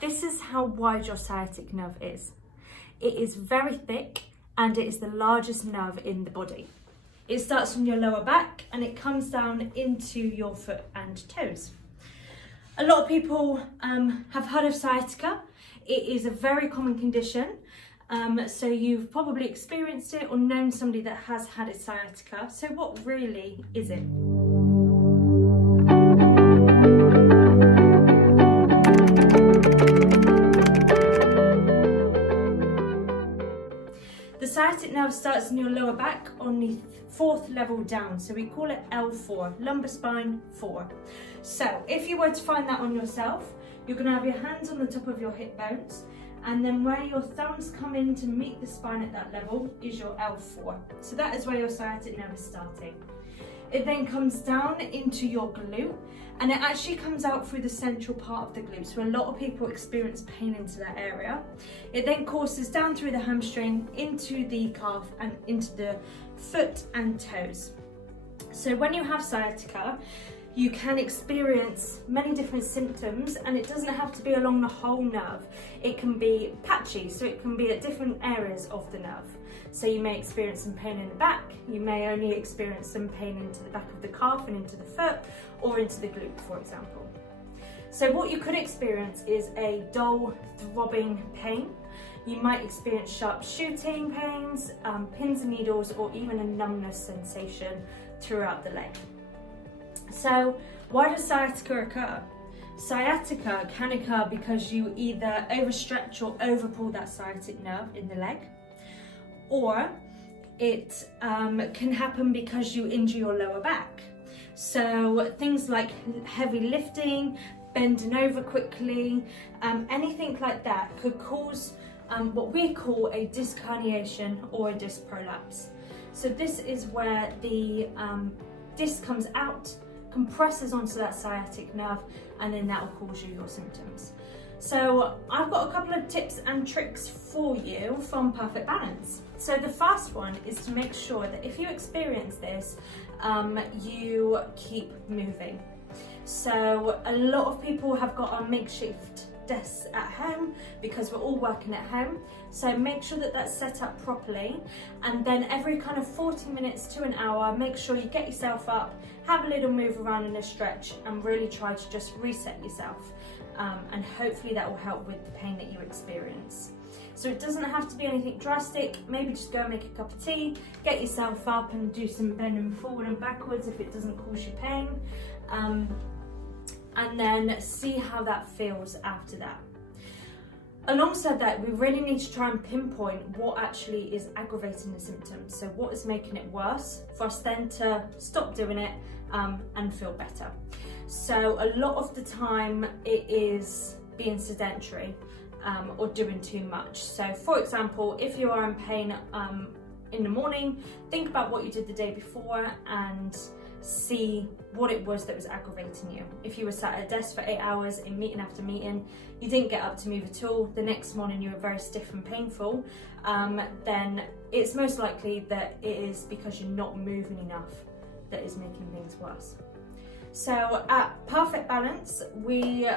This is how wide your sciatic nerve is. It is very thick and it is the largest nerve in the body. It starts from your lower back and it comes down into your foot and toes. A lot of people have heard of sciatica. It is a very common condition. So you've probably experienced it or known somebody that has had a sciatica. So what really is it? The sciatic nerve starts in your lower back on the 4th level down, so we call it L4, lumbar spine 4. So if you were to find that on yourself, you're going to have your hands on the top of your hip bones, and then where your thumbs come in to meet the spine at that level is your L4. So that is where your sciatic nerve is starting. It then comes down into your glute, and it actually comes out through the central part of the glute. So a lot of people experience pain into that area. It then courses down through the hamstring, into the calf, and into the foot and toes. So when you have sciatica, you can experience many different symptoms, and it doesn't have to be along the whole nerve. It can be patchy, so it can be at different areas of the nerve. So you may experience some pain in the back, you may only experience some pain into the back of the calf and into the foot, or into the glute, for example. So what you could experience is a dull, throbbing pain. You might experience sharp shooting pains, pins and needles, or even a numbness sensation throughout the leg. So why does sciatica occur? Sciatica can occur because you either overstretch or overpull that sciatic nerve in the leg, or it can happen because you injure your lower back. So things like heavy lifting, bending over quickly, anything like that could cause what we call a disc herniation or a disc prolapse. So this is where the disc comes out, compresses onto that sciatic nerve, and then that will cause you your symptoms. So I've got a couple of tips and tricks for you from Perfect Balance. So the first one is to make sure that if you experience this, you keep moving. So a lot of people have got our makeshift desks at home because we're all working at home. So make sure that that's set up properly, and then every kind of 40 minutes to an hour, make sure you get yourself up, have a little move around in a stretch, and really try to just reset yourself. And hopefully that will help with the pain that you experience. So it doesn't have to be anything drastic. Maybe just go and make a cup of tea, get yourself up and do some bending forward and backwards if it doesn't cause you pain. And then see how that feels after that. Alongside that, we really need to try and pinpoint what actually is aggravating the symptoms. So what is making it worse, for us then to stop doing it and feel better. So a lot of the time it is being sedentary or doing too much. So for example, if you are in pain in the morning, think about what you did the day before and see what it was that was aggravating you. If you were sat at a desk for 8 hours in meeting after meeting, you didn't get up to move at all, the next morning you were very stiff and painful, then it's most likely that it is because you're not moving enough that is making things worse. So at Perfect Balance, we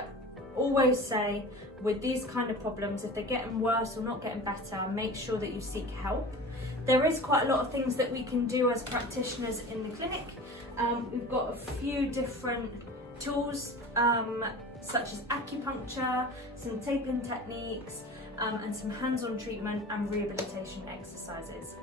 always say with these kind of problems, if they're getting worse or not getting better, make sure that you seek help. There is quite a lot of things that we can do as practitioners in the clinic. We've got a few different tools, such as acupuncture, some taping techniques, and some hands-on treatment and rehabilitation exercises.